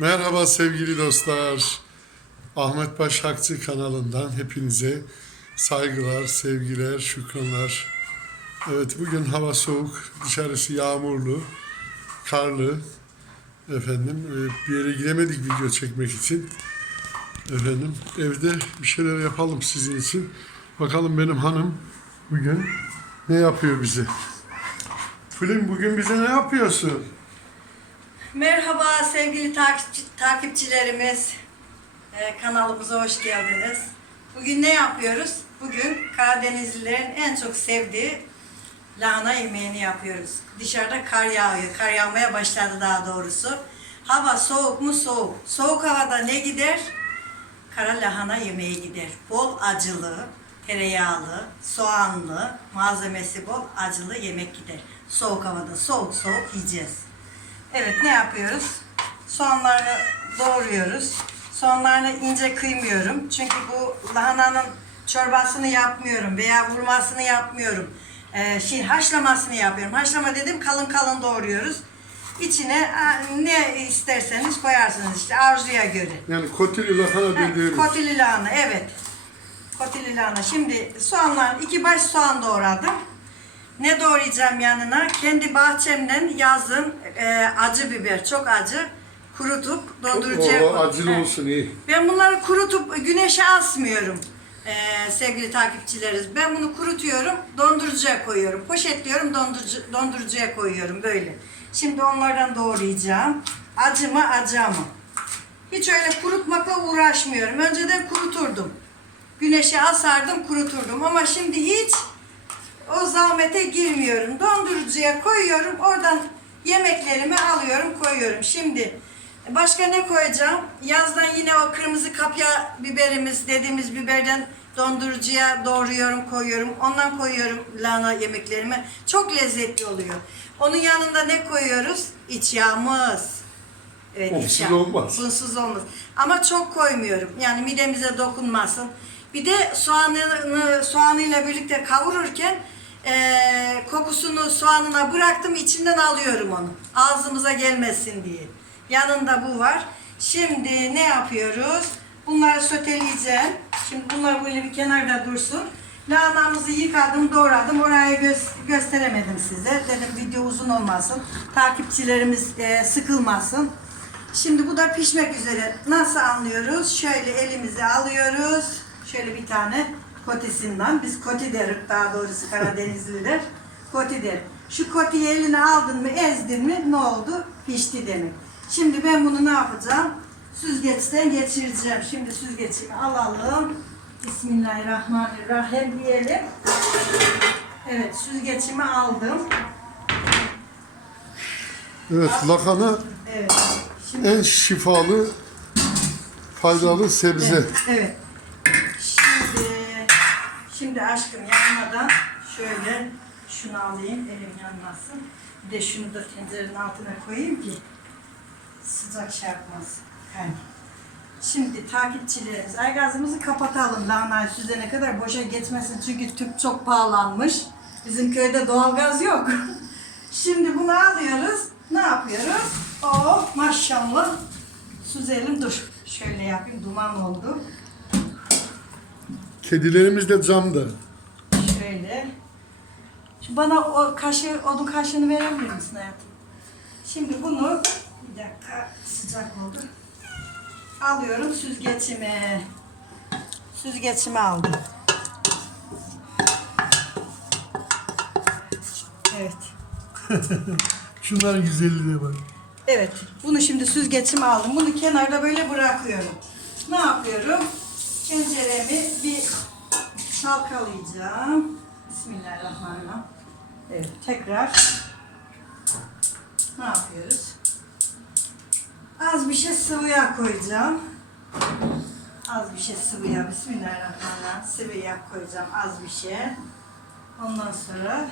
Merhaba sevgili dostlar. Ahmet Başakçı kanalından hepinize saygılar, sevgiler, şükranlar. Evet bugün hava soğuk, dışarısı yağmurlu, karlı. Efendim e, bir yere gidemedik video çekmek için. Efendim evde bir şeyler yapalım sizin için. Bakalım benim hanım bugün ne yapıyor bize? Fülüm bugün bize ne yapıyorsun? Merhaba sevgili takipçi, takipçilerimiz. Ee, kanalımıza hoş geldiniz. Bugün ne yapıyoruz? Bugün Karadenizlilerin en çok sevdiği lahana yemeğini yapıyoruz. Dışarıda kar yağıyor. Kar yağmaya başladı daha doğrusu. Hava soğuk mu soğuk. Soğuk havada ne gider? Kara lahana yemeği gider. Bol acılı, tereyağlı, soğanlı, malzemesi bol acılı yemek gider. Soğuk havada soğuk soğuk yiyeceğiz. Evet ne yapıyoruz? Soğanlarını doğruyoruz. Soğanlarını ince kıymıyorum. Çünkü bu lahananın çorbasını yapmıyorum veya vurmasını yapmıyorum. Ee, şey haşlamasını yapıyorum. Haşlama dedim kalın kalın doğruyoruz. İçine ne isterseniz koyarsınız işte arzuya göre. Yani kotili lahana Ha, dediğimiz. Kotili lahana evet. Kotili lahana. Şimdi soğanlar iki baş soğan doğradım. Ne doğrayacağım yanına? Kendi bahçemden yazın e, acı biber, çok acı kurutup dondurucuya O acılı Ha. olsun iyi. Ben bunları kurutup güneşe asmıyorum e, sevgili takipçileriz. Ben bunu kurutuyorum, dondurucuya koyuyorum. Poşetliyorum, dondurucu, dondurucuya koyuyorum böyle. Şimdi onlardan doğrayacağım. Acı mı, acı mı? Hiç öyle kurutmakla uğraşmıyorum. Önceden kuruturdum. Güneşe asardım, kuruturdum. Ama şimdi hiç o zahmete girmiyorum. Dondurucuya koyuyorum. Oradan yemeklerimi alıyorum, koyuyorum. Şimdi başka ne koyacağım? Yazdan yine o kırmızı kapya biberimiz dediğimiz biberden dondurucuya doğruyorum, koyuyorum. Ondan koyuyorum lahana yemeklerime. Çok lezzetli oluyor. Onun yanında ne koyuyoruz? İç yağımız. Evet, Unsuz iç yağ. olmaz. Unsuz olmaz. Ama çok koymuyorum. Yani midemize dokunmasın. Bir de soğanını soğanıyla birlikte kavururken eee, kokusunu soğanına bıraktım içinden alıyorum onu. Ağzımıza gelmesin diye. Yanında bu var. Şimdi ne yapıyoruz? Bunları söteleyeceğim. Şimdi bunlar böyle bir kenarda dursun. Lahanamızı yıkadım, doğradım. Orayı gö- gösteremedim size. Dedim video uzun olmasın. Takipçilerimiz eee, sıkılmasın. Şimdi bu da pişmek üzere. Nasıl anlıyoruz? Şöyle elimize alıyoruz. Şöyle bir tane kotisinden. Biz koti deriz daha doğrusu Karadenizliler. Koti der. Şu kotiyi eline aldın mı, ezdin mi ne oldu? Pişti demek. Şimdi ben bunu ne yapacağım? Süzgeçten geçireceğim. Şimdi süzgeçimi alalım. Bismillahirrahmanirrahim diyelim. Evet süzgeçimi aldım. Evet lahana Evet. Şimdi en şifalı, faydalı sebze. Evet, evet. Şimdi, aşkım yanmadan şöyle şunu alayım, elim yanmasın. Bir de şunu da tencerenin altına koyayım ki sıcak şey yapmasın. Yani. Şimdi takipçilerimiz, aygazımızı kapatalım lahanayı süzene kadar boşa geçmesin çünkü tüp çok pahalanmış. Bizim köyde doğalgaz yok. Şimdi bunu alıyoruz. Ne yapıyoruz? Oh maşallah. Süzelim dur. Şöyle yapayım duman oldu. Kedilerimiz de camda. Şöyle. Şu bana o kaşığı, odun kaşığını verebilir misin hayatım? Şimdi bunu bir dakika sıcak oldu. Alıyorum süzgecimi. Süzgecimi aldım. Evet. Şunların güzelliğine bak. Evet. Bunu şimdi süzgecime aldım. Bunu kenarda böyle bırakıyorum. Ne yapıyorum? Tenceremi bir çalkalayacağım. Bismillahirrahmanirrahim. Evet. Tekrar ne yapıyoruz? Az bir şey sıvı yağ koyacağım. Az bir şey sıvı yağ. Bismillahirrahmanirrahim. Sıvı yağ koyacağım. Az bir şey. Ondan sonra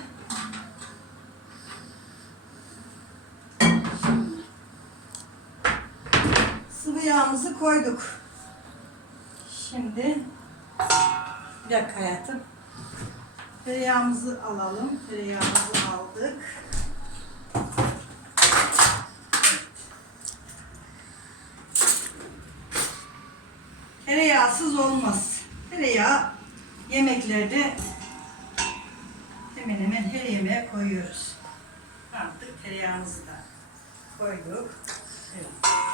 sıvı yağımızı koyduk. Şimdi bir dakika hayatım. Tereyağımızı alalım. Tereyağımızı aldık. Tereyağsız olmaz. Tereyağı yemeklerde hemen hemen her yemeğe koyuyoruz. Ne yaptık? Tereyağımızı da koyduk. Evet.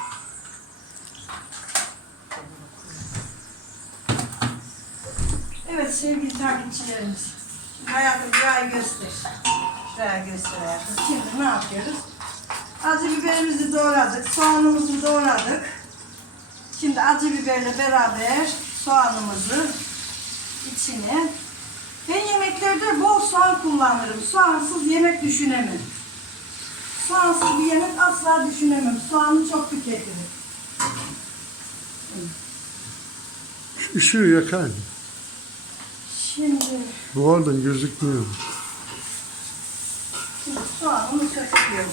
Evet sevgili takipçilerimiz. Hayatım burayı göster. Şuraya göster hayatım. Şimdi ne yapıyoruz? Acı biberimizi doğradık. Soğanımızı doğradık. Şimdi acı biberle beraber soğanımızı içine ben yemeklerde bol soğan kullanırım. Soğansız yemek düşünemem. Soğansız bir yemek asla düşünemem. Soğanı çok tüketirim. Işığı yakayım. Şimdi, Bu oradan gözükmüyor. şimdi soğanımı söküyorum.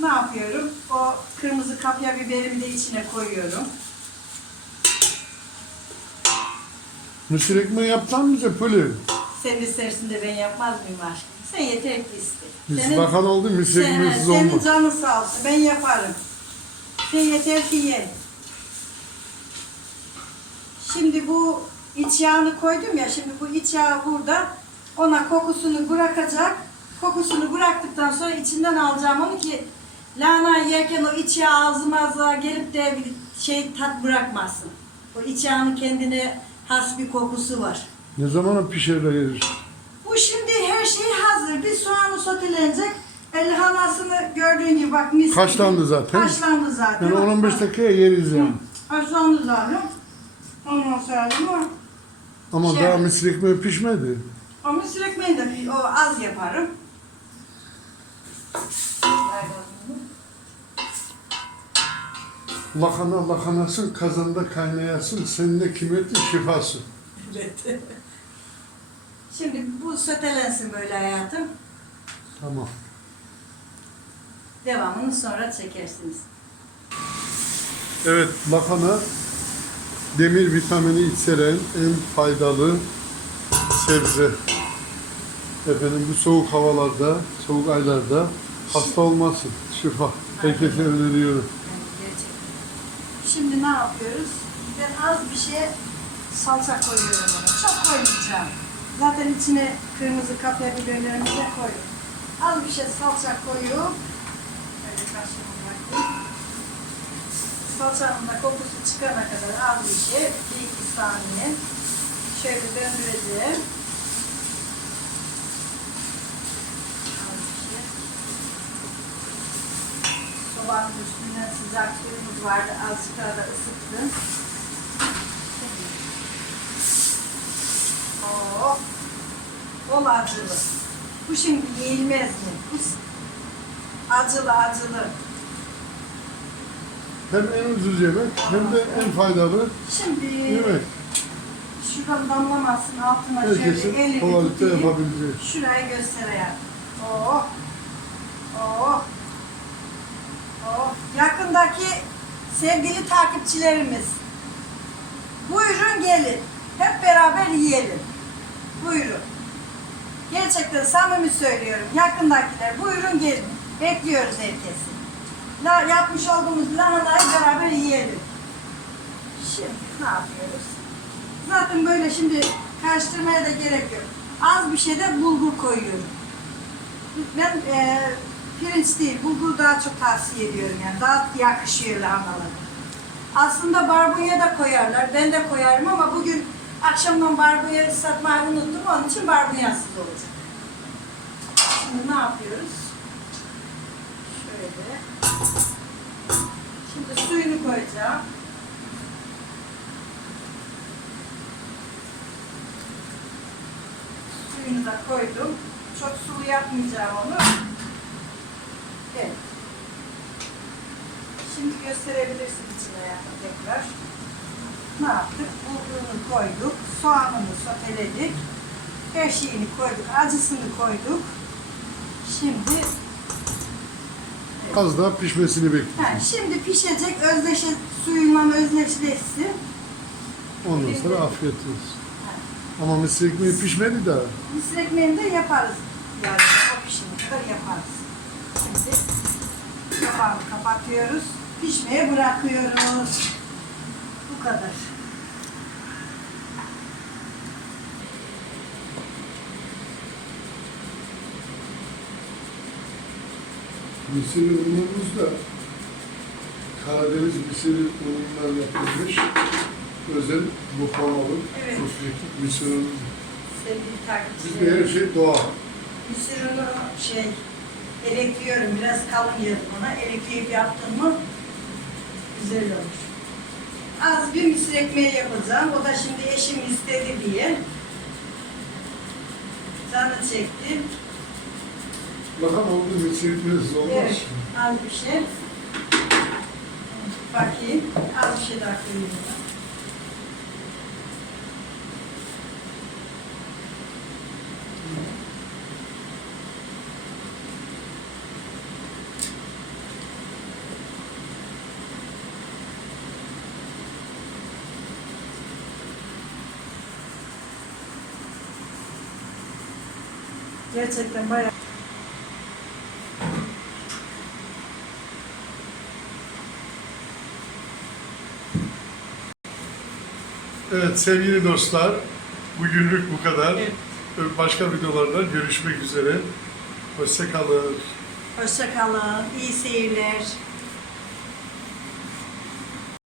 Ne yapıyorum? O kırmızı kapya biberimi de içine koyuyorum. Mısır ekmeği yaptan mı böyle? Senin istersinde ben yapmaz mıyım aşkım? Sen yeter ki iste. Biz bakan oldu mısır sen, ekmeğsiz senin olmaz. canın sağ olsun. Ben yaparım. Sen yeter ki ye. Şimdi bu iç yağını koydum ya. Şimdi bu iç yağı burada. Ona kokusunu bırakacak. Kokusunu bıraktıktan sonra içinden alacağım onu ki lahana yerken o iç yağ ağzıma gelip de bir şey tat bırakmasın. O iç yağının kendine has bir kokusu var. Ne zaman pişirir? Bu şimdi her şey hazır. Bir soğanı sotelenecek. Lahanasını gördüğün gibi bak mis gibi. Haşlandı zaten. Haşlandı zaten. Yani 10-15 dakikaya yeriz yani. Haşlandı zaten. Ondan sonra bu. Ama Şey- daha mısır ekmeği pişmedi. O mısır ekmeği de bir- o az yaparım. Lakana lakanasın, kazanda kaynayasın, seninle kıymetli şifası. Evet. Şimdi bu sotelensin böyle hayatım. Tamam. Devamını sonra çekersiniz. Evet, lakana demir vitamini içeren en faydalı sebze. Efendim bu soğuk havalarda, soğuk aylarda hasta olmasın. Şifa. Herkese öneriyorum. Şimdi ne yapıyoruz? Ben az bir şey salça koyuyorum ona. Çok koymayacağım. Zaten içine kırmızı kapya biberlerimizi koyuyorum. Az bir şey salça koyup Salçanın da kokusu çıkana kadar az bir şey, bir iki saniye şöyle döndüreceğim. Şey. Sobanın üstünden sıcak suyumuz vardı. Azıcık daha da ısıttım. Oo. Bol acılı. Bu şimdi yenilmez mi? Acılı acılı. Hem en ucuz yemek hem de en faydalı Şimdi yemek. şuradan damlamasın altına Herkesin şöyle elini kolaylıkla tutayım. yapabileceği. Şurayı göster hayatım. Oh. Oh. Oh. Yakındaki sevgili takipçilerimiz. Buyurun gelin. Hep beraber yiyelim. Buyurun. Gerçekten samimi söylüyorum. Yakındakiler buyurun gelin. Bekliyoruz herkesi. La, yapmış olduğumuz lahanayı beraber yiyelim. Şimdi ne yapıyoruz? Zaten böyle şimdi karıştırmaya da gerek yok. Az bir şey de bulgur koyuyorum. Ben e, pirinç değil, bulgur daha çok tavsiye ediyorum yani. Daha yakışıyor lahanalara. Aslında barbunya da koyarlar. Ben de koyarım ama bugün akşamdan barbunya ıslatmayı unuttum. Onun için barbunyasız olacak. Şimdi ne yapıyoruz? Şöyle. Şimdi suyunu koyacağım. Suyunu da koydum. Çok sulu yapmayacağım onu. Evet. Şimdi gösterebilirsin içine hayatım tekrar. Ne yaptık? Bulgurunu koyduk. Soğanını soteledik. Her şeyini koyduk. Acısını koyduk. Şimdi Az daha pişmesini bekliyoruz. ha, şimdi pişecek. Özdeşe suyunla özdeşleşsin. Ondan sonra afiyet olsun. Ama mısır ekmeği pişmedi daha. Mısır ekmeğini de yaparız. Yani o pişene kadar yaparız. Şimdi kapağını kapatıyoruz. pişmeye bırakıyoruz. Bu kadar. Mısır unumuz da Karadeniz mısır unundan yapılmış özel buhamalı Evet. sosyetik mısır unu. Sevgili Bizde her takipçilerim. şey doğal. Mısır unu şey elekliyorum. Biraz kalın yedim ona. Elekleyip yaptım mı güzel olur. Az bir mısır ekmeği yapacağım. O da şimdi eşim istedi diye. Canı çekti. Bakalım oldu mısırımız olmaz. Evet, az bir şey. Bakayım, az bir şey daha koyuyorum. Gerçekten bayağı Evet sevgili dostlar, bugünlük bu kadar. Evet. Başka videolarda görüşmek üzere. Hoşçakalın. Hoşça kalın, iyi seyirler.